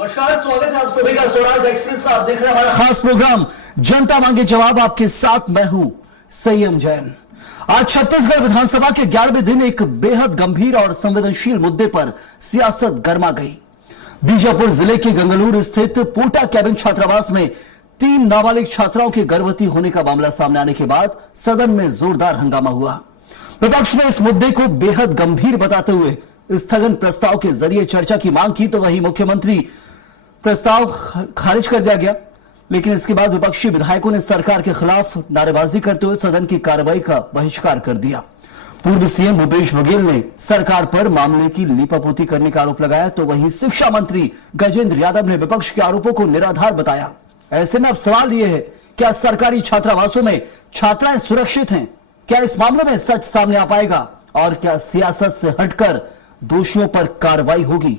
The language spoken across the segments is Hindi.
नमस्कार, स्वागत है आप सभी का स्वराज एक्सप्रेस पर। आप देख रहे हैं हमारा खास प्रोग्राम जनता मांगे जवाब। आपके साथ मैं हूं संयम जैन। आज छत्तीसगढ़ विधानसभा के 11वें दिन एक बेहद गंभीर और संवेदनशील मुद्दे पर सियासत गर्मा गई। बीजापुर जिले के गंगलूर स्थित पोटा कैबिन छात्रावास में 3 नाबालिग छात्राओं के गर्भवती होने का मामला सामने आने के बाद सदन में जोरदार हंगामा हुआ। विपक्ष ने इस मुद्दे को बेहद गंभीर बताते हुए स्थगन प्रस्ताव के जरिए चर्चा की मांग की, तो वहीं मुख्यमंत्री प्रस्ताव खारिज कर दिया गया। लेकिन इसके बाद विपक्षी विधायकों ने सरकार के खिलाफ नारेबाजी करते हुए सदन की कार्रवाई का बहिष्कार कर दिया। पूर्व सीएम भूपेश बघेल ने सरकार पर मामले की लीपापोती करने का आरोप लगाया, तो वहीं शिक्षा मंत्री गजेंद्र यादव ने विपक्ष के आरोपों को निराधार बताया। ऐसे में अब सवाल यह है, क्या सरकारी छात्रावासों में छात्राएं सुरक्षित हैं? क्या इस मामले में सच सामने आ पाएगा और क्या सियासत से हटकर दोषियों पर कार्रवाई होगी?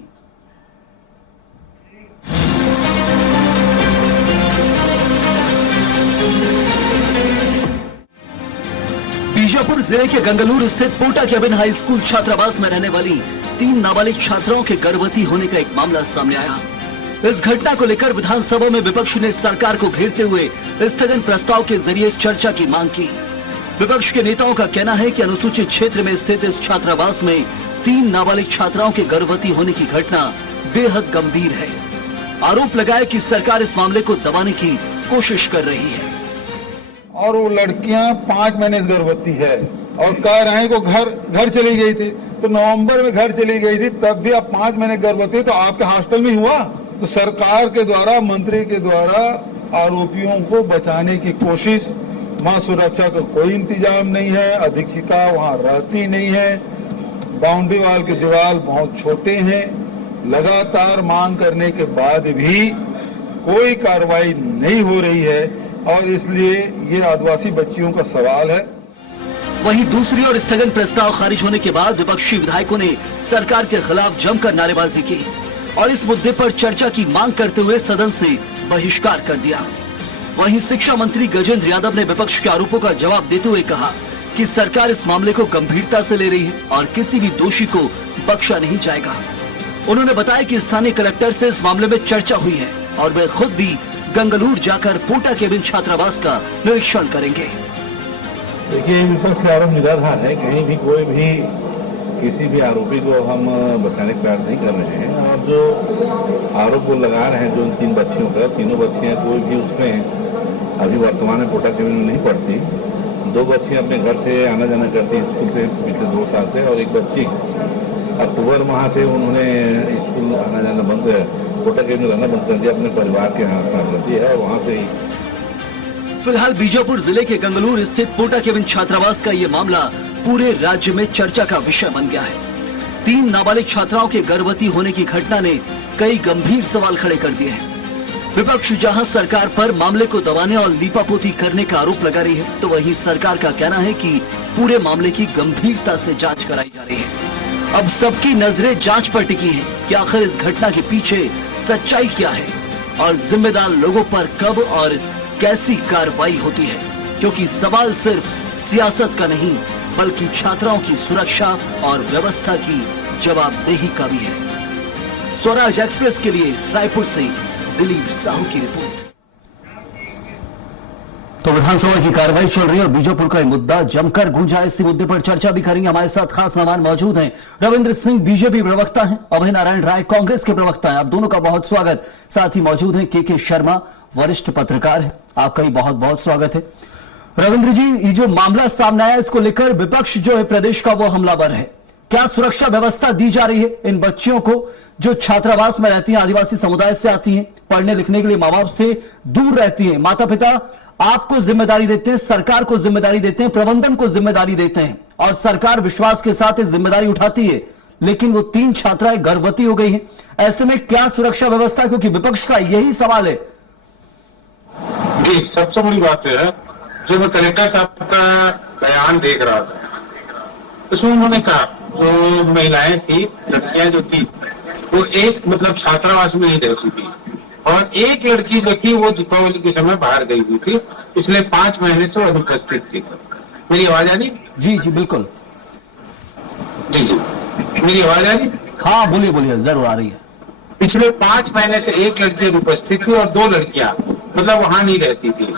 बीजापुर जिले के गंगलूर स्थित पोटा कैबिन हाई स्कूल छात्रावास में रहने वाली 3 नाबालिग छात्राओं के गर्भवती होने का एक मामला सामने आया। इस घटना को लेकर विधानसभा में विपक्ष ने सरकार को घेरते हुए स्थगन प्रस्ताव के जरिए चर्चा की मांग की। विपक्ष के नेताओं का कहना है कि अनुसूचित क्षेत्र में स्थित इस छात्रावास में 3 नाबालिग छात्राओं के गर्भवती होने की घटना बेहद गंभीर है। आरोप लगाया कि सरकार इस मामले को दबाने की कोशिश कर रही है। और वो लड़कियां 5 महीने से गर्भवती है और कह रहे हैं कि घर चली गई थी, तो नवंबर में घर चली गई थी, तब भी आप 5 महीने गर्भवती है, तो आपके हॉस्टल में हुआ। तो सरकार के द्वारा, मंत्री के द्वारा आरोपियों को बचाने की कोशिश, वहाँ सुरक्षा का कोई इंतजाम नहीं है, अधीक्षिका वहाँ रहती नहीं है, बाउंड्री वाल के दीवार बहुत छोटे हैं। लगातार मांग करने के बाद भी कोई कार्रवाई नहीं हो रही है और इसलिए ये आदिवासी बच्चियों का सवाल है। वहीं दूसरी ओर स्थगन प्रस्ताव खारिज होने के बाद विपक्षी विधायकों ने सरकार के खिलाफ जमकर नारेबाजी की और इस मुद्दे पर चर्चा की मांग करते हुए सदन से बहिष्कार कर दिया। वहीं शिक्षा मंत्री गजेंद्र यादव ने विपक्ष के आरोपों का जवाब देते हुए कहा कि सरकार इस मामले को गंभीरता से ले रही है और किसी भी दोषी को बख्शा नहीं जाएगा। उन्होंने बताया कि स्थानीय कलेक्टर से इस मामले में चर्चा हुई है और वे खुद भी गंगलूर जाकर पोटा कैबिन छात्रावास का निरीक्षण करेंगे। देखिए, विपक्ष का आरोप निराधार है। कहीं भी कोई भी किसी भी आरोपी को हम बचाने का प्रयास नहीं कर रहे हैं और जो आरोप वो लगा रहे हैं, जो 3 बच्चियों का, तीनों बच्चियां कोई भी उसमें अभी वर्तमान में पोटा कैबिन में नहीं पढ़ती। 2 बच्चियां अपने घर से आना जाना करती स्कूल से पिछले 2 साल से, और एक बच्ची अक्टूबर माह से उन्होंने स्कूल आना जाना बंद, पोटा कैबिन रहना बंद कर दिया, अपने परिवार के हाथ में रहती है, वहां से ही। फिलहाल बीजापुर जिले के गंगलूर स्थित पोटा कैबिन छात्रावास का ये मामला पूरे राज्य में चर्चा का विषय बन गया है। 3 नाबालिग छात्राओं के गर्भवती होने की घटना ने कई गंभीर सवाल खड़े कर दिए हैं। विपक्ष जहां सरकार पर मामले को दबाने और लीपापोती करने का आरोप लगा रही है, तो वहीं सरकार का कहना है कि पूरे मामले की गंभीरता से जांच कराई जा रही है। अब सबकी नजरें जांच पर टिकी हैं कि आखिर इस घटना के पीछे सच्चाई क्या है और जिम्मेदार लोगों पर कब और कैसी कार्रवाई होती है, क्योंकि सवाल सिर्फ सियासत का नहीं बल्कि छात्राओं की सुरक्षा और व्यवस्था की जवाबदेही का भी है। स्वराज एक्सप्रेस के लिए रायपुर से दिलीप साहू की रिपोर्ट। तो विधानसभा की कार्रवाई चल रही है और बीजापुर का मुद्दा जमकर गूंजा। इसी मुद्दे पर चर्चा भी करेंगे। हमारे साथ खास मेहमान मौजूद हैं। रविंद्र सिंह बीजेपी प्रवक्ता हैं, अभय नारायण राय कांग्रेस के प्रवक्ता हैं। आप दोनों का बहुत स्वागत। साथ ही मौजूद हैं के शर्मा, वरिष्ठ पत्रकार हैं। आपका ही बहुत बहुत स्वागत है। रविंद्र जी, ये जो मामला सामने आया, इसको लेकर विपक्ष जो है प्रदेश का वो हमलावर है। क्या सुरक्षा व्यवस्था दी जा रही है इन बच्चियों को जो छात्रावास में रहती हैं, आदिवासी समुदाय से आती हैं, पढ़ने लिखने के लिए माँ बाप से दूर रहती हैं? माता पिता आपको जिम्मेदारी देते हैं, सरकार को जिम्मेदारी देते हैं, प्रबंधन को जिम्मेदारी देते हैं और सरकार विश्वास के साथ जिम्मेदारी उठाती है, लेकिन वो 3 छात्राएं गर्भवती हो गई हैं। ऐसे में क्या सुरक्षा व्यवस्था, क्योंकि विपक्ष का यही सवाल है। जी, सबसे बड़ी बात है, जो मैं कलेक्टर साहब का बयान देख रहा था, उसमें उन्होंने कहा जो महिलाएं थी, लड़कियां जो थी, वो एक मतलब छात्रावास में ही रहती थी और एक लड़की जो थी वो दीपावली के समय बाहर गई हुई थी, पिछले 5 महीने से वो अनुपस्थित थी। मेरी आवाज आ रही? जी जी बिल्कुल। जी जी, मेरी आवाज आ रही? हाँ बोलिए बोलिए, जरूर आ रही है। पिछले 5 महीने से एक लड़की अनुपस्थित थी और 2 लड़कियां मतलब वहां नहीं रहती थी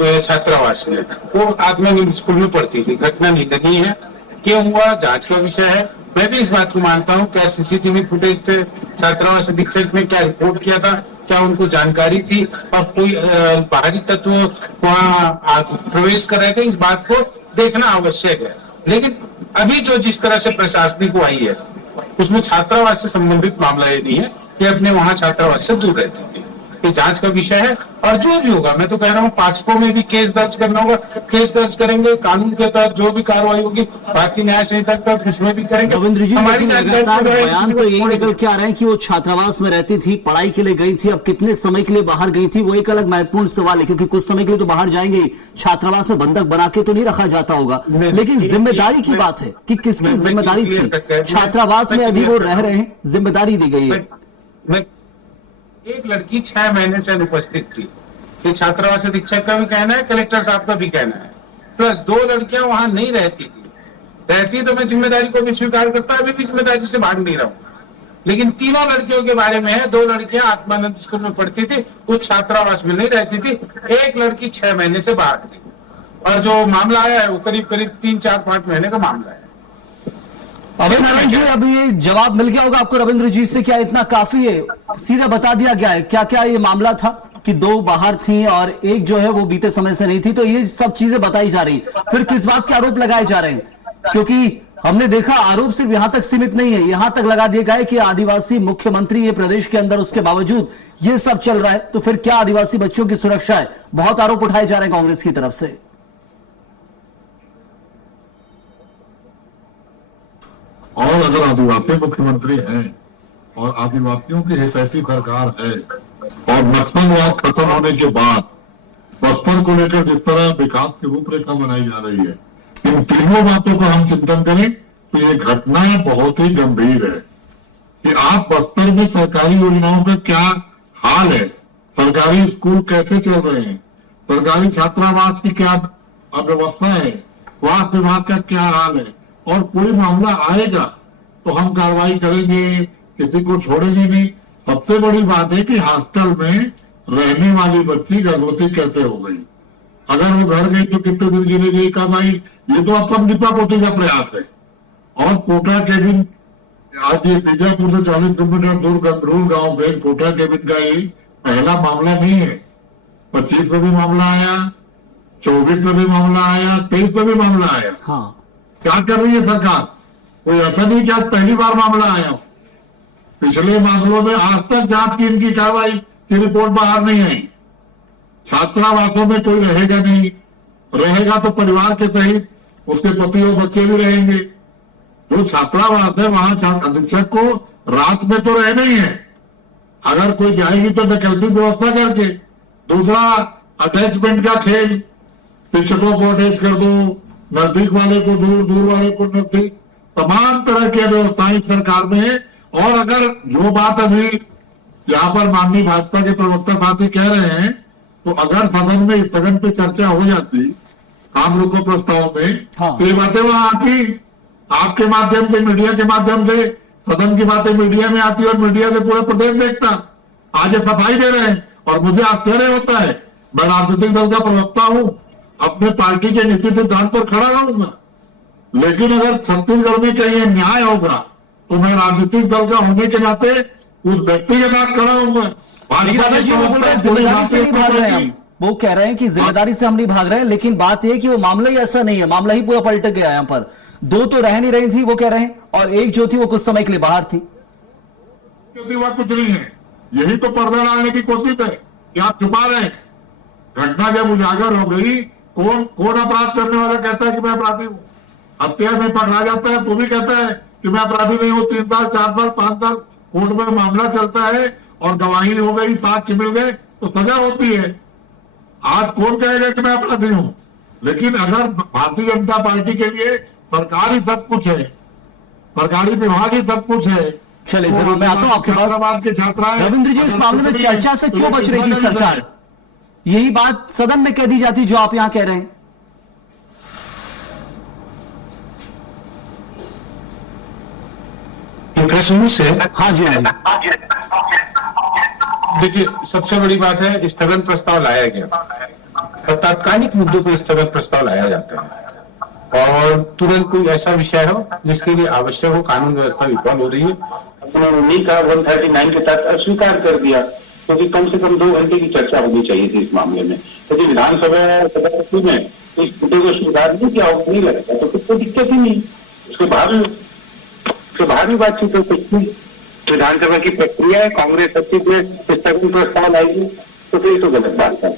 छात्रावास में, वो आत्मानंद स्कूल में पढ़ती थी। घटना निंदनीय है, क्यों हुआ जांच का विषय है। मैं भी इस बात को मानता हूं, क्या सीसीटीवी फुटेज थे, छात्रावास अधीक्षक ने क्या रिपोर्ट किया था, क्या उनको जानकारी थी और कोई बाहरी तत्व वहां प्रवेश कर रहे थे, इस बात को देखना आवश्यक है। लेकिन अभी जो जिस तरह से प्रशासनिक को आई है उसमें छात्रावास से संबंधित मामला ये नहीं है कि अपने वहां छात्रावास से दूर रहती थी। ये जांच का विषय है और जो भी होगा, मैं तो कह रहा हूँ पास्को में भी केस दर्ज करना होगा, केस दर्ज करेंगे, कानून के तहत जो भी कार्रवाई होगी भारतीय न्याय संहिता के तहत उसमें भी करेंगे। रविंद्र जी, लेकिन लगातार बयान तो यही निकल के आ रहे हैं कि वो छात्रावास में रहती थी, पढ़ाई के लिए गई थी, अब कितने समय के लिए बाहर गई थी वो एक अलग महत्वपूर्ण सवाल है, क्योंकि कुछ समय के लिए तो बाहर जाएंगे, छात्रावास में बंधक बना के तो नहीं रखा जाता होगा। लेकिन जिम्मेदारी की बात है कि किसकी जिम्मेदारी थी, छात्रावास में अभी वो रह रहे हैं, जिम्मेदारी दी गई है। एक लड़की 6 महीने से अनुपस्थित थी, ये छात्रावास अधीक्षक का भी कहना है, कलेक्टर साहब का भी कहना है। प्लस 2 लड़कियां वहां नहीं रहती थी, रहती तो मैं जिम्मेदारी को भी स्वीकार करता, अभी भी जिम्मेदारी से भाग नहीं रहा हूं। लेकिन 3 लड़कियों के बारे में है, 2 लड़कियां आत्मानंद स्कूल में पढ़ती थी, उस छात्रावास में नहीं रहती थी, एक लड़की 6 महीने से बाहर थी और जो मामला आया है वो करीब 3, 4, 5 महीने का मामला है। अभय नारायण जी, अभी ये जवाब मिल गया होगा आपको रविंद्र जी से, क्या इतना काफी है, सीधा बता दिया गया है क्या क्या ये मामला था कि 2 बाहर थी और एक जो है वो बीते समय से नहीं थी, तो ये सब चीजें बताई जा रही, फिर किस बात के आरोप लगाए जा रहे हैं? क्योंकि हमने देखा आरोप सिर्फ यहां तक सीमित नहीं है, यहां तक लगा दिया गया है कि आदिवासी मुख्यमंत्री ये प्रदेश के अंदर, उसके बावजूद ये सब चल रहा है, तो फिर क्या आदिवासी बच्चों की सुरक्षा है? बहुत आरोप उठाए जा रहे हैं कांग्रेस की तरफ से। और अगर आदिवासी मुख्यमंत्री हैं और आदिवासियों की हितैषी सरकार है और नक्सलवाद खत्म होने के बाद बस्तर को लेकर जिस तरह विकास की रूपरेखा बनाई जा रही है, इन तीनों बातों का हम चिंतन करें तो ये घटना बहुत ही गंभीर है कि आप बस्तर में सरकारी योजनाओं का क्या हाल है, सरकारी स्कूल कैसे चल रहे हैं, सरकारी छात्रावास की क्या व्यवस्था है, स्वास्थ्य विभाग का क्या हाल है, और कोई मामला आएगा तो हम कार्रवाई करेंगे, किसी को छोड़ेंगे नहीं। सबसे बड़ी बात है कि हॉस्टल में रहने वाली बच्ची गर्भवती कैसे हो गई, अगर वो घर गई तो कितने दिन गिने गई का भाई, ये तो अब सब निपा पोती का प्रयास है। और कोटा केबिन, आज ये बीजापुर से 40 किलोमीटर दूर गंगरूर गांव में कोटा केबिन का ये पहला मामला नहीं है। 25 में भी मामला आया, 24 में भी मामला आया, 23 में भी मामला आया। हाँ, क्या कर रही है सरकार? कोई ऐसा नहीं कि आज पहली बार मामला आया, पिछले मामलों में आज तक जांच की इनकी कार्रवाई की रिपोर्ट बाहर नहीं आई। छात्रावासों में कोई रहेगा नहीं, रहेगा तो परिवार के सहित उसके पति और बच्चे भी रहेंगे। जो छात्रावास है वहां अधीक्षक को रात में तो रहना ही है, अगर कोई जाएगी तो वैकल्पिक व्यवस्था करके। दूसरा, अटैचमेंट का खेल, शिक्षकों को अटैच कर दो, नजदीक वाले को दूर, दूर वाले को नजदीक, तमाम तरह की व्यवस्थाएं सरकार में है। और अगर जो बात अभी यहाँ पर माननीय भाजपा के प्रवक्ता साथी कह रहे हैं, तो अगर सदन में स्थगन पे चर्चा हो जाती काम रोको प्रस्ताव में, हाँ। तो ये बातें वहां आती, आपके माध्यम से, मीडिया के माध्यम से सदन की बातें मीडिया में आती और मीडिया से पूरा प्रदेश देखता। आज ये सफाई दे रहे हैं और मुझे आश्चर्य होता है, मैं राजनीतिक दल का प्रवक्ता हूं, अपने पार्टी के नीति सिद्धांत पर खड़ा रहूंगा, लेकिन अगर छत्तीसगढ़ में कहीं न्याय होगा तो मैं राजनीतिक दल का होने के नाते उस व्यक्ति के साथ खड़ा होऊंगा। लेकिन अभय जी वो बोल रहे हैं जिम्मेदारी से नहीं भाग रहे हैं हम, वो कह रहे हैं कि जिम्मेदारी से हम नहीं भाग रहे हैं, लेकिन बात यह कि वो मामला ही ऐसा नहीं है, मामला ही पूरा पलट गया यहाँ पर। 2 तो रह नहीं रही थी वो कह रहे हैं, और एक जो थी वो कुछ समय के लिए बाहर थी। कुछ नहीं है, यही तो पर्दा डालने की कोशिश है कि आप छुपा रहे हैं। घटना जब उजागर हो गई, कौन अपराध करने वाला कहता है कि मैं अपराधी हूँ? हत्या में पकड़ा जाता है तो भी कहता है कि मैं अपराधी नहीं हूँ। 3 साल, 4 साल, 5 साल कोर्ट में मामला चलता है और गवाही हो गई, साक्ष्य मिल गए तो सजा होती है। आज कौन कहेगा कि मैं अपराधी हूं? लेकिन अगर भारतीय जनता पार्टी के लिए सरकार ही सब कुछ है, सरकारी विभाग ही सब कुछ है, चलिए जरूर मैं आता हूं आपके पास। रविंद्र जी, इस मामले में चर्चा से क्यों बच रही थी सरकार? यही बात सदन में कह दी जाती जो आप यहां कह रहे हैं। मैं सुनूं से हाँ जी, हाँ जी। देखिए, सबसे बड़ी बात है स्थगन प्रस्ताव लाया गया और तात्कालिक मुद्दों पर स्थगन प्रस्ताव लाया जाता है और तुरंत कोई ऐसा विषय हो जिसके लिए आवश्यक हो, कानून व्यवस्था विफल हो रही है, उन्हीं का 139 के तहत अस्वीकार कर दिया, क्योंकि कम से कम 2 घंटे की चर्चा होनी चाहिए थी इस मामले में। यदि विधानसभा सदस्य ने इस मुद्दे को स्वीकार नहीं किया, नहीं लगता तो कोई दिक्कत ही नहीं, उसके बाहर भी बातचीत हो सकती। विधानसभा की प्रक्रिया है, कांग्रेस सचिव में स्थगन प्रस्ताव लाएगी तो फिर तो गलत बात है।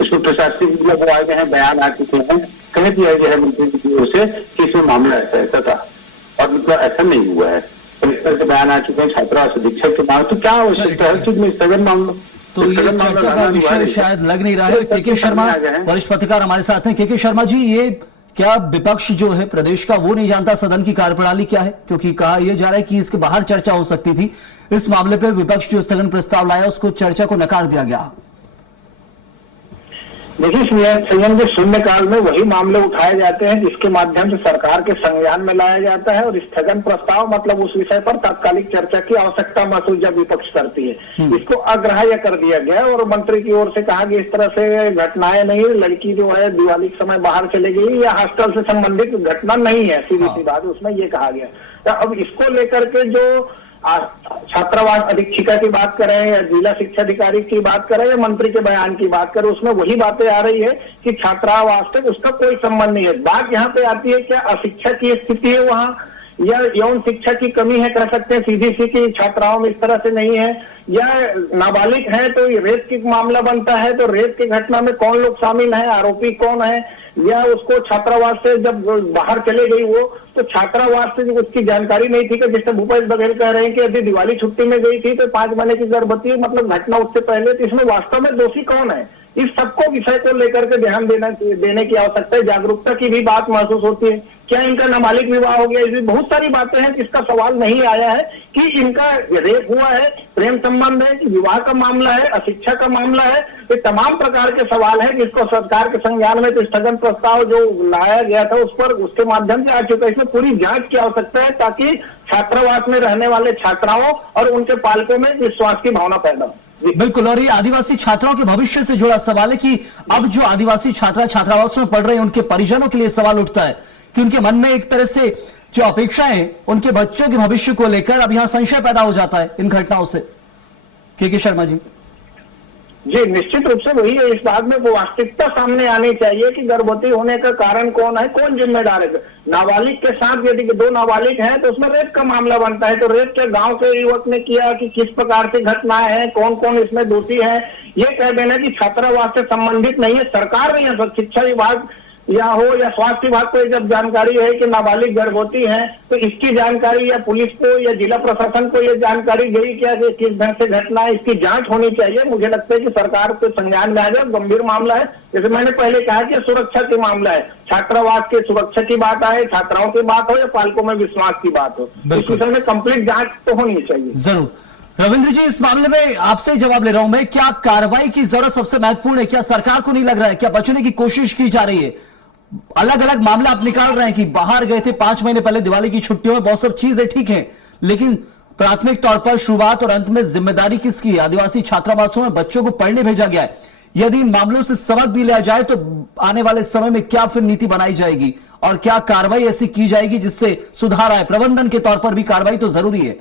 इसको प्रशासनिक मीडिया को आए हैं, बयान आ चुके हैं, कह दिया गया है मंत्री की ओर से कि इसमें मामला ऐसा था और मतलब ऐसा नहीं हुआ है। इस तरह से बयान आ चुके हैं छात्रा अधीक्षक के नाम, तो क्या आवश्यकता है हर चीज में स्थगन मामला। तो ये चर्चा का विषय शायद लग नहीं रहा है। के शर्मा वरिष्ठ पत्रकार हमारे साथ हैं। के शर्मा जी, ये क्या विपक्ष जो है प्रदेश का वो नहीं जानता सदन की कार्यप्रणाली क्या है? क्योंकि कहा यह जा रहा है कि इसके बाहर चर्चा हो सकती थी, इस मामले पर विपक्ष जो स्थगन प्रस्ताव लाया उसको चर्चा को नकार दिया गया। देखिए, संयम के शून्यकाल में वही मामले उठाए जाते हैं जिसके माध्यम से सरकार के संज्ञान में लाया जाता है, और स्थगन प्रस्ताव मतलब उस विषय पर तात्कालिक चर्चा की आवश्यकता महसूस जब विपक्ष करती है, इसको अग्राह्य कर दिया गया और मंत्री की ओर से कहा कि इस तरह से घटनाएं नहीं, लड़की जो है दिवाली के समय बाहर चले गई या हॉस्टल से संबंधित घटना नहीं है, सीधी सी बात उसमें ये कहा गया। तो अब इसको लेकर के जो छात्रावास अधीक्षिका की बात करें या जिला शिक्षा अधिकारी की बात करें या मंत्री के बयान की बात करें, उसमें वही बातें आ रही है कि छात्रावास से उसका कोई संबंध नहीं है। बात यहाँ पे आती है क्या अशिक्षा की स्थिति है वहाँ, या यौन शिक्षा की कमी है, कह सकते हैं सीधी सी कि छात्राओं में इस तरह से नहीं है, या नाबालिग है तो रेप की मामला बनता है, तो रेप की घटना में कौन लोग शामिल है, आरोपी कौन है, या उसको छात्रावास से जब बाहर चले गई वो तो छात्रावास से उसकी जानकारी नहीं थी कि जैसे भूपेश बघेल कह रहे हैं कि यदि दिवाली छुट्टी में गई थी तो 5 महीने की गर्भवती मतलब घटना उससे पहले, तो इसमें वास्तव में दोषी कौन है, इस सबको विषय को लेकर के ध्यान देने की आवश्यकता है। जागरूकता की भी बात महसूस होती है। क्या इनका नाबालिग विवाह हो गया, इसमें बहुत सारी बातें हैं जिसका सवाल नहीं आया है कि इनका रेप हुआ है, प्रेम संबंध है, कि विवाह का मामला है, अशिक्षा का मामला है, ये तमाम प्रकार के सवाल है जिसको सरकार के संज्ञान में तो स्थगन प्रस्ताव जो लाया गया था उस पर उसके माध्यम से आ चुका है। इसमें पूरी जांच की आवश्यकता है ताकि छात्रावास में रहने वाले छात्राओं और उनके पालकों में विश्वास की भावना पैदा हो। बिल्कुल, और ये आदिवासी छात्राओं के भविष्य से जुड़ा सवाल है कि अब जो आदिवासी छात्रावास में पढ़ रहे हैं उनके परिजनों के लिए सवाल उठता है कि उनके मन में एक तरह से जो अपेक्षाएं उनके बच्चों के भविष्य को लेकर अब यहां संशय पैदा हो जाता है इन घटनाओं से। के शर्मा जी। जी, निश्चित रूप से वही है, इस बात में वास्तविकता सामने आनी चाहिए कि गर्भवती होने का कारण कौन है, कौन जिम्मेदार है। नाबालिग के साथ यदि 2 नाबालिग हैं तो उसमें रेप का मामला बनता है, तो रेप के गांव के युवक ने किया कि किस प्रकार से घटनाएं हैं, कौन कौन इसमें दोषी है, ये कह देना कि छात्रावास से संबंधित नहीं है, सरकार नहीं है, शिक्षा विभाग या हो या स्वास्थ्य विभाग को जब जानकारी है कि नाबालिग गर्भवती है तो इसकी जानकारी या पुलिस को या जिला प्रशासन को ये जानकारी गई क्या कि किस ढंग से घटना है, इसकी जांच होनी चाहिए। मुझे लगता है कि सरकार को संज्ञान में आ जाए, गंभीर मामला है। जैसे मैंने पहले कहा कि सुरक्षा की मामला है, छात्रावास के सुरक्षा की बात आए, छात्राओं की बात हो या पालकों में विश्वास की बात हो, इस विषय में कंप्लीट जांच तो होनी चाहिए। जरूर। रविंद्र जी, इस मामले में आपसे जवाब ले रहा हूं मैं, क्या कार्रवाई की जरूरत सबसे महत्वपूर्ण है? क्या सरकार को नहीं लग रहा है, क्या बचने की कोशिश की जा रही है? अलग अलग मामला आप निकाल रहे हैं कि बाहर गए थे 5 महीने पहले दिवाली की छुट्टियों में, बहुत सब चीजें ठीक है, लेकिन प्राथमिक तौर पर शुरुआत और अंत में जिम्मेदारी किसकी है? आदिवासी छात्रावासों में बच्चों को पढ़ने भेजा गया है। यदि इन मामलों से सबक भी लिया जाए तो आने वाले समय में क्या फिर नीति बनाई जाएगी और क्या कार्रवाई ऐसी की जाएगी जिससे सुधार आए? प्रबंधन के तौर पर भी कार्रवाई तो जरूरी है।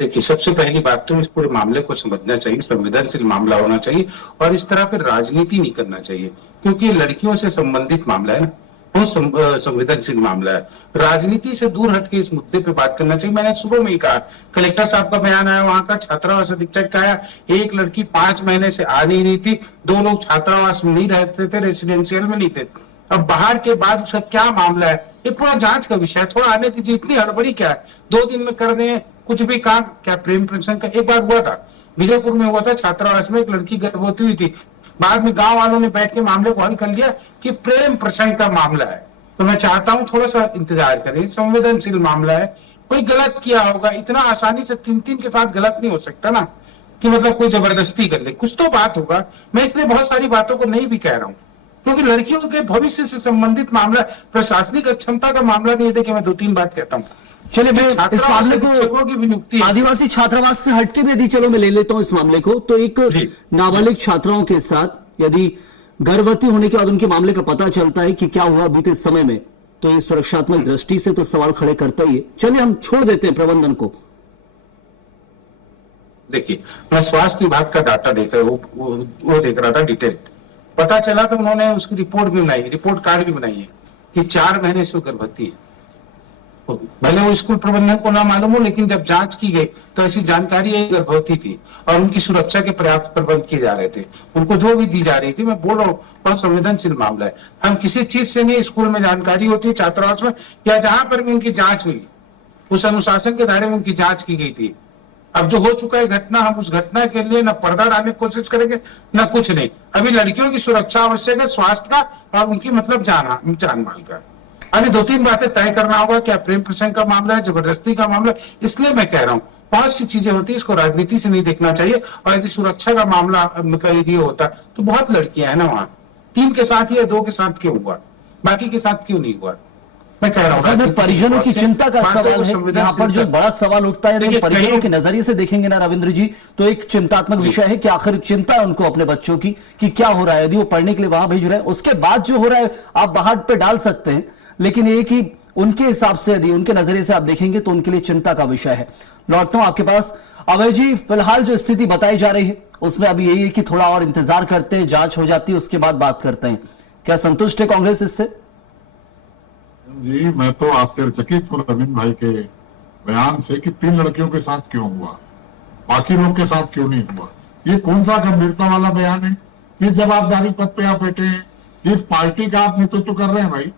देखिए, सबसे पहली बात तो इस पूरे मामले को समझना चाहिए, संवेदनशील मामला होना चाहिए और इस तरह पर राजनीति नहीं करना चाहिए, क्योंकि ये लड़कियों से संबंधित मामला है ना, बहुत संवेदनशील मामला है। राजनीति से दूर हटके इस मुद्दे पे बात करना चाहिए। मैंने सुबह में ही कहा, कलेक्टर साहब का बयान आया, वहां का छात्रावास अधीक्षक का आया, एक लड़की 5 महीने से आ नहीं रही थी, 2 लोग छात्रावास में नहीं रहते थे, रेसिडेंशियल में नहीं थे। अब बाहर के बाद उसका क्या मामला है, ये पूरा जांच का विषय है। थोड़ा आने दीजिए, इतनी हड़बड़ी क्या है, 2 दिन में कर दें कुछ भी काम। क्या प्रेम प्रसंग का एक बार हुआ था, विजयपुर में हुआ था, छात्रावास में एक लड़की गर्भवती हुई थी, बाद में गांव वालों ने बैठ के मामले को हल कर लिया कि प्रेम प्रसंग का मामला है। तो मैं चाहता हूं थोड़ा सा इंतजार करें, संवेदनशील मामला है, कोई गलत किया होगा, इतना आसानी से 3 के साथ गलत नहीं हो सकता ना, कि मतलब कोई जबरदस्ती कर ले, कुछ तो बात होगा। मैं इसलिए बहुत सारी बातों को नहीं भी कह रहा हूं, क्योंकि लड़कियों के भविष्य से संबंधित मामला, प्रशासनिक अक्षमता का मामला नहीं है। देखिए, मैं 2-3 बात कहता हूं। चलिए मैं इस छात्रावास मामले शिक्षकों की भी नियुक्ति को है। आदिवासी छात्रावास से हटके भी यदि चलो मैं ले लेता हूं इस मामले को, तो एक जी। नाबालिग छात्राओं के साथ यदि गर्भवती होने के बाद उनके मामले का पता चलता है कि क्या हुआ बीते समय में, तो ये सुरक्षात्मक दृष्टि से तो सवाल खड़े करता ही है। चलिए हम छोड़ देते हैं प्रबंधन को। देखिए, मैं स्वास्थ्य विभाग का डाटा देख रहा वो देख रहा था डिटेल। पता चला तो उन्होंने उसकी रिपोर्ट भी बनाई, रिपोर्ट कार्ड भी बनाई है कि 4 महीने से वो गर्भवती है। भले वो स्कूल प्रबंधन को ना मालूम हो, लेकिन जब जांच की गई तो ऐसी जानकारी है गर्भवती थी और उनकी सुरक्षा के पर्याप्त प्रबंध किए जा रहे थे। उनको जो भी दी जा रही थी, मैं बोल रहा हूँ बहुत संवेदनशील मामला है। हम किसी चीज से नहीं, स्कूल में जानकारी होती है, छात्रावास में या जहां पर भी उनकी जांच हुई उस अनुशासन के दायरे में उनकी जांच की गई थी। अब जो हो चुका है घटना, हम उस घटना के लिए न पर्दा डालने की कोशिश करेंगे न कुछ नहीं। अभी लड़कियों की सुरक्षा आवश्यक है, स्वास्थ्य का और उनकी मतलब जान माल का। अभी 2-3 बातें तय करना होगा, क्या प्रेम प्रसंग का मामला है, जबरदस्ती का मामला है। इसलिए मैं कह रहा हूँ बहुत सी चीजें होती है, इसको राजनीति से नहीं देखना चाहिए। और यदि सुरक्षा का मामला मतलब यदि होता तो बहुत लड़कियां हैं ना वहां, 3 के साथ या 2 के साथ क्यों हुआ, बाकी के साथ क्यों नहीं हुआ। मैं कह रहा हूँ असल में परिजनों की चिंता का सवाल है। यहाँ पर जो बड़ा सवाल उठता है, यदि परिजनों के नजरिए से देखेंगे ना रविंद्र जी, तो एक चिंतात्मक विषय है कि आखिर चिंता है उनको अपने बच्चों की कि क्या हो रहा है। यदि वो पढ़ने के लिए वहां भेज रहे हैं, उसके बाद जो हो रहा है आप बाहर पे डाल सकते हैं, लेकिन ये कि उनके हिसाब से यदि उनके नजरिए से आप देखेंगे तो उनके लिए चिंता का विषय है। लौटता हूं आपके पास। अभय जी, फिलहाल जो स्थिति बताई जा रही है उसमें अभी यही है कि थोड़ा और इंतजार करते हैं, जांच हो जाती है उसके बाद बात करते हैं। क्या संतुष्ट है कांग्रेस इससे? जी, मैं तो आश्चर्यचकित हूं रविंद्र भाई के बयान से कि 3 लड़कियों के साथ क्यों हुआ, बाकी लोग के साथ क्यों नहीं हुआ। ये कौन सा गंभीरता वाला बयान है? किस जवाबदारी पद पे आप बैठे हैं, किस पार्टी का आप नेतृत्व कर रहे हैं भाई?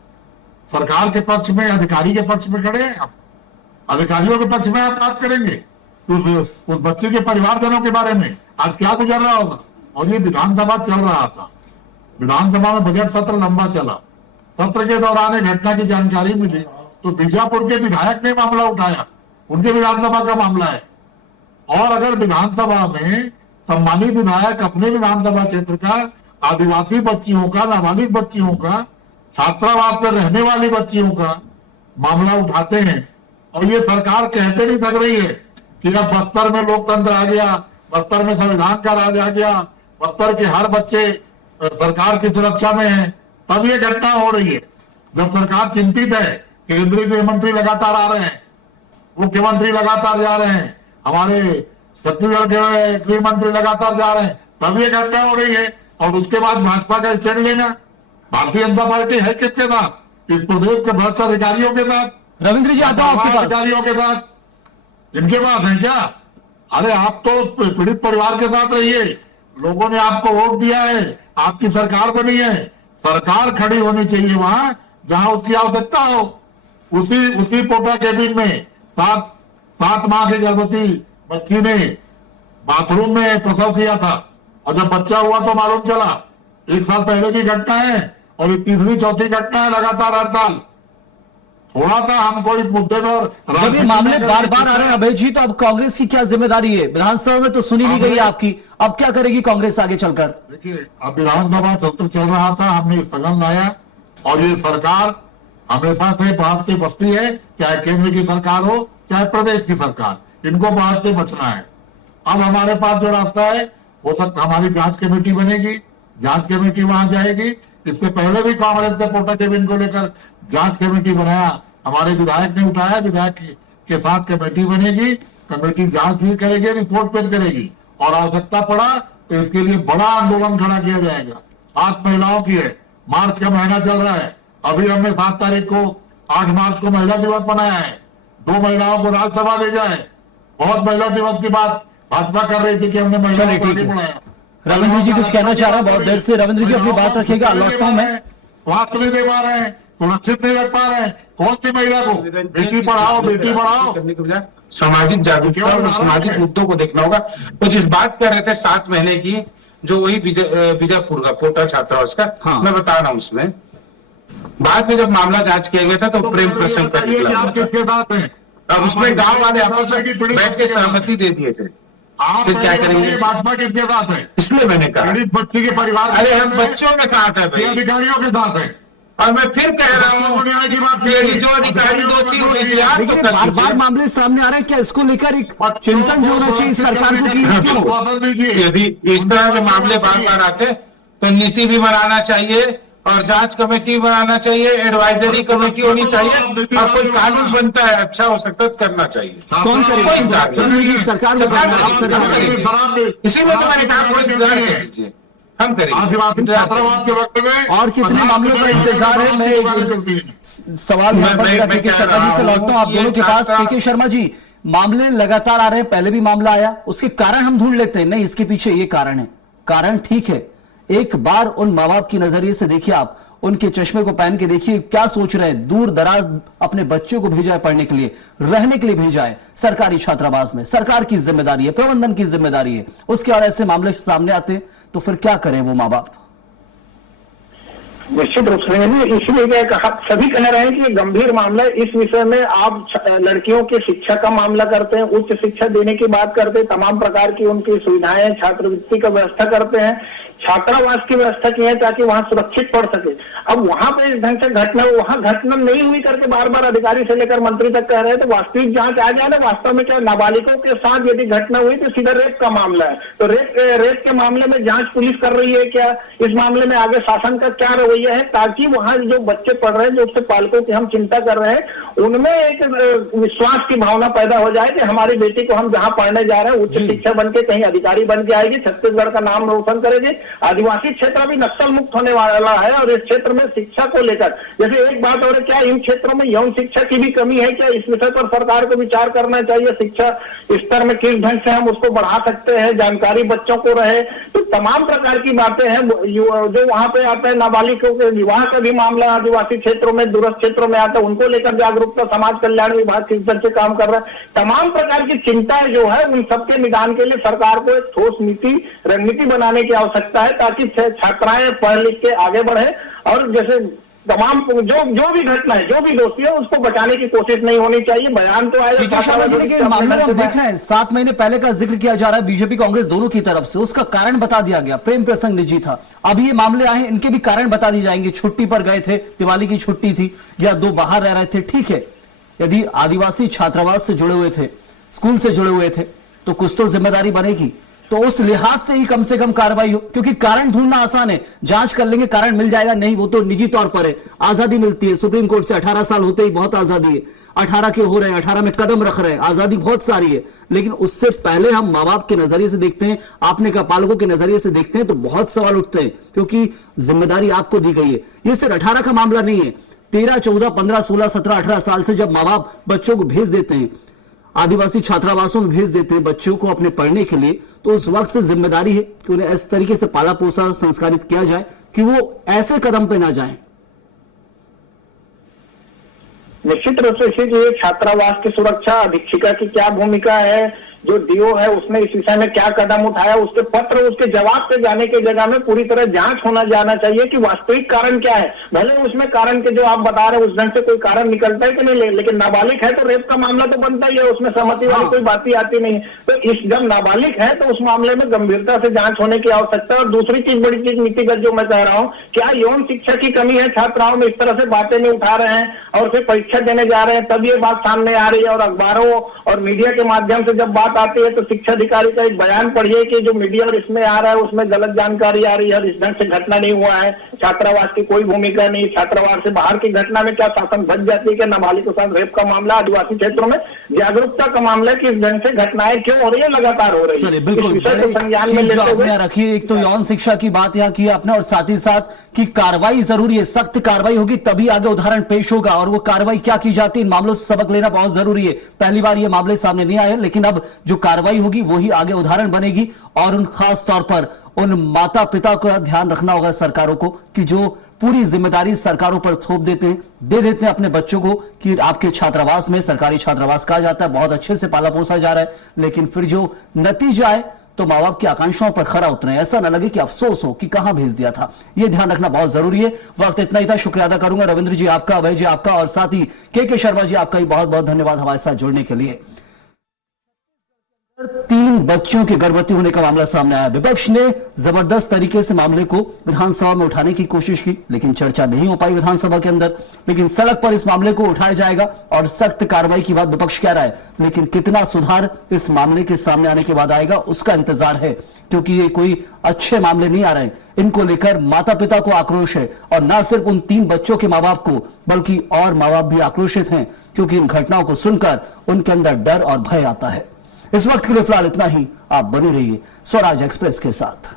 सरकार के पक्ष में, अधिकारी के पक्ष में खड़े हैं आप, अधिकारियों के पक्ष में आप बात करेंगे तो उस बच्चे के परिवारजनों के बारे में आज क्या गुजर रहा होगा। और ये विधानसभा चल रहा था, विधानसभा में बजट सत्र लंबा चला, सत्र के दौरान एक घटना की जानकारी मिली तो बीजापुर के विधायक ने मामला उठाया, उनके विधानसभा का मामला है। और अगर विधानसभा में सम्मानित विधायक अपने विधानसभा क्षेत्र का आदिवासी बच्चियों का, नाबालिग बच्चियों का, छात्रावास में रहने वाली बच्चियों का मामला उठाते हैं और ये सरकार कहते नहीं थक रही है कि अब बस्तर में लोकतंत्र आ गया, बस्तर में संविधान का राज आ गया, बस्तर के हर बच्चे सरकार की सुरक्षा में है, तब ये घटना हो रही है। जब सरकार चिंतित है, केंद्रीय गृह मंत्री लगातार आ रहे हैं, मुख्यमंत्री लगातार जा रहे हैं, हमारे छत्तीसगढ़ के गृह मंत्री लगातार जा रहे हैं, तब ये घटना हो रही है। और उसके बाद भाजपा का स्टैंड लेना, भारतीय जनता पार्टी है किसके साथ? इस प्रदेश के भ्रष्ट अधिकारियों के साथ, रविंद्र जी आता हूं आपके पास। अधिकारियों के साथ, इनके पास है क्या? अरे आप तो पीड़ित परिवार के साथ रहिए, लोगों ने आपको वोट दिया है, आपकी सरकार बनी है, सरकार खड़ी होनी चाहिए वहां जहां उसकी आवश्यकता हो। उसी पोटा केबिन में 7 माह की गर्भवती बच्ची ने बाथरूम में प्रसव किया था और जब बच्चा हुआ तो मालूम चला 1 साल पहले की घटना है और ये 3री-4थी घटना है लगातार हर साल। थोड़ा सा हमको इस मुद्दे पर जब ये मामले बार बार आ रहे हैं अभय जी, तो अब कांग्रेस की क्या जिम्मेदारी है? विधानसभा में तो सुनी नहीं गई आपकी, अब क्या करेगी कांग्रेस आगे चलकर? देखिए, अब विधानसभा सत्र चल रहा था, हमने स्थगन लाया और ये सरकार हमेशा से बात से बचती है, चाहे केंद्र की सरकार हो चाहे प्रदेश की सरकार, इनको बात से बचना है। अब हमारे पास जो रास्ता है वो तक हमारी जांच कमेटी बनेगी, जांच कमेटी वहां जाएगी। इससे पहले भी कांग्रेस ने पोटा केबिन को लेकर जांच कमेटी बनाया, हमारे विधायक ने उठाया, विधायक के साथ कमेटी बनेगी, कमेटी जांच भी करेगी, रिपोर्ट पेश करेगी और आवश्यकता पड़ा तो इसके लिए बड़ा आंदोलन खड़ा किया जाएगा। 8 महिलाओं की है, मार्च का महीना चल रहा है, अभी हमने 7 तारीख को 8 मार्च को महिला दिवस मनाया है, 2 महिलाओं को राज्यसभा भेजा है। बहुत महिला दिवस की बात भाजपा कर रही थी कि हमने महिलाओं को नहीं बढ़ाया। रविंद्र जी कुछ कहना चाह रहा है बहुत देर से। रविंद्र जी अपनी बात रखिएगा, लौटता हूं मैं। स्वास्थ्य नहीं दे पा रहे हैं, सुरक्षित नहीं रख पा रहे हैं, कौन सी महिला को? बेटी पढ़ाओ, बेटी बढ़ाओ। करने के बजाय सामाजिक जागरूकता और सामाजिक मुद्दों को देखना होगा। तो जिस बात कर रहे थे 7 महीने की, जो वही बीजापुर का पोटा छात्रावास का, हाँ। मैं बता रहा हूँ उसमें बाद में जब मामला जांच किया गया था तो प्रेम प्रसंग का निकला आप किसके साथ हैं? अब उसमें गांव वाले आपस में बैठ के सहमति दे दिए थे। आप फिर क्या करेंगे? भाजपा किसके साथ है? इसलिए मैंने कहा, पीड़ित बच्ची के परिवार, अरे हम बच्चों में कहा था भाई, अधिकारियों के साथ है। और मैं फिर कह रहा हूँ कि यदि जो अधिकारी दोषी हो इतिहास तो लेकिन कर बार बार लीजिए। मामले सामने आ रहे हैं, क्या इसको लेकर एक चिंतन जो होना चाहिए सरकार को कि क्यों? आश्वासन दीजिए। यदि इस तरह के मामले बार बार आते तो नीति भी बनाना चाहिए और जांच कमेटी बनाना चाहिए, एडवाइजरी कमेटी होनी चाहिए, और कोई कानून बनता है अच्छा हो सकता है तो करना चाहिए। कौन करेगा? कोई कार्य। चंद्रजी, सरकार को करना है, आप सरकार करेगी। इसीलिए तो मैंने कहा थोड़ी सुधार कर दीजिए, हम करेंगे। आदिवासी छात्रावास के वक्त में और कितने मामलों का इंतजार है? मैं एक सवाल यहाँ पर मेरा के शर्मा जी से लौटता हूँ आप दोनों के पास। के शर्मा जी, मामले लगातार आ रहे हैं, पहले भी मामला आया, उसके कारण हम ढूंढ लेते हैं, नहीं इसके पीछे ये कारण है, कारण ठीक है। एक बार उन माँ बाप की नजरिए से देखिए, आप उनके चश्मे को पहन के देखिए क्या सोच रहे हैं। दूर दराज अपने बच्चों को भेजा है पढ़ने के लिए, रहने के लिए भेजा है सरकारी छात्रावास में, सरकार की जिम्मेदारी है, प्रबंधन की जिम्मेदारी है। उसके बाद ऐसे मामले सामने आते हैं तो फिर क्या करें वो माँ बाप? निश्चित रूप से नहीं, इसलिए क्या कहा, सभी कह रहे हैं कि ये गंभीर मामला है। इस विषय में आप लड़कियों की शिक्षा का मामला करते हैं, उच्च शिक्षा देने की बात करते हैं, तमाम प्रकार की उनकी सुविधाएं, छात्रवृत्ति का व्यवस्था करते हैं, छात्रावास की व्यवस्था की है ताकि वहां सुरक्षित पढ़ सके। अब वहां पे इस ढंग से घटना, वहां घटना नहीं हुई करके बार बार अधिकारी से लेकर मंत्री तक कह रहे हैं, तो वास्तविक जांच आ जाए ना, वास्तव में क्या नाबालिगों के साथ यदि घटना हुई तो सीधा रेप का मामला है, तो रेप के मामले में जांच पुलिस कर रही है क्या? इस मामले में आगे शासन का क्या रवैया है, ताकि वहां जो बच्चे पढ़ रहे हैं, जो उसके पालकों की हम चिंता कर रहे हैं, उनमें एक विश्वास की भावना पैदा हो जाए कि हमारी बेटी को हम जहां पढ़ने जा रहे हैं उच्च शिक्षा बन के कहीं अधिकारी बन के आएगी, छत्तीसगढ़ का नाम रोशन करेगी। आदिवासी क्षेत्र अभी नक्सल मुक्त होने वाला है और इस क्षेत्र में शिक्षा को लेकर, जैसे एक बात और क्या इन क्षेत्रों में यौन शिक्षा की भी कमी है क्या? इस विषय पर सरकार को विचार करना चाहिए। शिक्षा स्तर में किस ढंग से हम उसको बढ़ा सकते हैं, जानकारी बच्चों को रहे, तो तमाम प्रकार की बातें हैं जो वहां पे आते हैं। नाबालिगों के विवाह का भी मामला आदिवासी क्षेत्रों में, दूरस्थ क्षेत्रों में आता है, उनको लेकर जागरूकता समाज कल्याण विभाग किस ढंग से काम कर रहा है। तमाम प्रकार की चिंताएं जो है उन सबके निदान के लिए सरकार को एक ठोस नीति, रणनीति बनाने की आवश्यकता है, ताकि छात्राएं पढ़ लिख के आगे बढ़े और जैसे तमाम जो भी घटना है, जो भी दोषी है, उसको बचाने की कोशिश नहीं होनी चाहिए। बयान तो आएगा, लेकिन मामले में हम देख रहे हैं 7 महीने पहले का जिक्र किया जा रहा है बीजेपी कांग्रेस दोनों की तरफ से, उसका कारण बता दिया गया, प्रेम प्रसंग निजी था। अभी ये मामले आए, इनके भी कारण बता दिए जाएंगे, छुट्टी पर गए थे, दिवाली की छुट्टी थी, या 2 बाहर रह रहे थे, ठीक है। यदि आदिवासी छात्रावास से जुड़े हुए थे, स्कूल से जुड़े हुए थे, तो कुछ तो जिम्मेदारी बनेगी, तो उस लिहाज से ही कम से कम कार्रवाई हो, क्योंकि कारण ढूंढना आसान है, जांच कर लेंगे कारण मिल जाएगा, नहीं वो तो निजी तौर पर है। आजादी मिलती है सुप्रीम कोर्ट से, 18 साल होते ही बहुत आजादी है, 18 के हो रहे हैं, 18 में कदम रख रहे हैं, आजादी बहुत सारी है। लेकिन उससे पहले हम माँ बाप के नजरिए से देखते हैं, आपने कहा पालकों के नजरिए से देखते हैं, तो बहुत सवाल उठते हैं, क्योंकि जिम्मेदारी आपको दी गई है। ये सिर्फ 18 का मामला नहीं है, 13, 14, 15, 16, 17, 18 साल से जब माँ बाप बच्चों को भेज देते हैं, आदिवासी छात्रावासों में भेज देते हैं बच्चों को अपने पढ़ने के लिए, तो उस वक्त से जिम्मेदारी है कि उन्हें इस तरीके से पाला पोसा, संस्कारित किया जाए कि वो ऐसे कदम पे ना जाएं। निश्चित रूप से इसीलिए छात्रावास की सुरक्षा, अधीक्षिका की क्या भूमिका है, जो डीओ है उसने इस विषय में क्या कदम उठाया, उसके पत्र, उसके जवाब पे जाने की जगह में पूरी तरह जांच होना जाना चाहिए कि वास्तविक कारण क्या है। भले उसमें कारण के जो आप बता रहे हैं उस ढंग से कोई कारण निकलता है कि नहीं, लेकिन नाबालिग है तो रेप का मामला तो बनता ही है, उसमें सहमति वाली कोई बात ही आती नहीं है। तो इस जब नाबालिग है तो उस मामले में गंभीरता से जांच होने की आवश्यकता है। और दूसरी चीज, बड़ी चीज नीतिगत जो मैं कह रहा हूँ, क्या यौन शिक्षा की कमी है छात्राओं में? इस तरह से बातें नहीं उठा रहे हैं और फिर परीक्षा देने जा रहे हैं, तब ये बात सामने आ रही है। और अखबारों और मीडिया के माध्यम से जब बात आती है तो शिक्षा अधिकारी का एक बयान पढ़िए कि जो मीडिया और इसमें आ रहा है उसमें गलत जानकारी आ रही है, इस ढंग से घटना नहीं हुआ है, छात्रावास की कोई भूमिका नहीं, छात्रावास से बाहर की घटना में क्या शासन बच जाती है? क्या नाबालिग के साथ रेप का मामला आदिवासी क्षेत्रों में जागरूकता का मामला है कि इस ढंग से घटनाएं क्यों हो रही है, लगातार हो रही है। चलिए बिल्कुल, संज्ञान में लेते हुए रखिए, एक तो यौन शिक्षा की बात यहाँ की आपने, और साथ ही साथ की कार्रवाई जरूरी है, सख्त कार्रवाई होगी तभी आगे उदाहरण पेश होगा, और वो कार्रवाई क्या की जाती है, इन मामलों से सबक लेना बहुत जरूरी है। पहली बार ये मामले सामने नहीं आए, लेकिन अब जो कार्रवाई होगी वही आगे उदाहरण बनेगी, और उन खास तौर पर उन माता पिता का ध्यान रखना होगा सरकारों को, कि जो पूरी जिम्मेदारी सरकारों पर थोप देते हैं, दे देते हैं अपने बच्चों को कि आपके छात्रावास में, सरकारी छात्रावास कहा जाता है, बहुत अच्छे से पाला पोसा जा रहा है, लेकिन फिर जो नतीजा है तो माँ बाप की आकांक्षाओं पर खरा उतरे, ऐसा ना लगे कि अफसोस हो कि कहां भेज दिया था। यह ध्यान रखना बहुत जरूरी है। वक्त इतना ही था, शुक्रिया अदा करूंगा रविंद्र जी आपका, अभय जी आपका, और साथ ही के शर्मा जी आपका ही बहुत बहुत धन्यवाद हमारे साथ जुड़ने के लिए। 3 बच्चियों के गर्भवती होने का मामला सामने आया। विपक्ष ने जबरदस्त तरीके से मामले को विधानसभा में उठाने की कोशिश की, लेकिन चर्चा नहीं हो पाई विधानसभा के अंदर। लेकिन सड़क पर इस मामले को उठाया जाएगा और सख्त कार्रवाई की बात विपक्ष कह रहा है, लेकिन कितना सुधार इस मामले के सामने आने के बाद आएगा उसका इंतजार है, क्योंकि ये कोई अच्छे मामले नहीं आ रहे। इनको लेकर माता पिता को आक्रोश है और ना सिर्फ उन 3 बच्चों के मां बाप को, बल्कि और मां बाप भी आक्रोशित हैं, क्योंकि इन घटनाओं को सुनकर उनके अंदर डर और भय आता है। इस वक्त के लिए फिलहाल इतना ही। आप बने रहिए स्वराज एक्सप्रेस के साथ।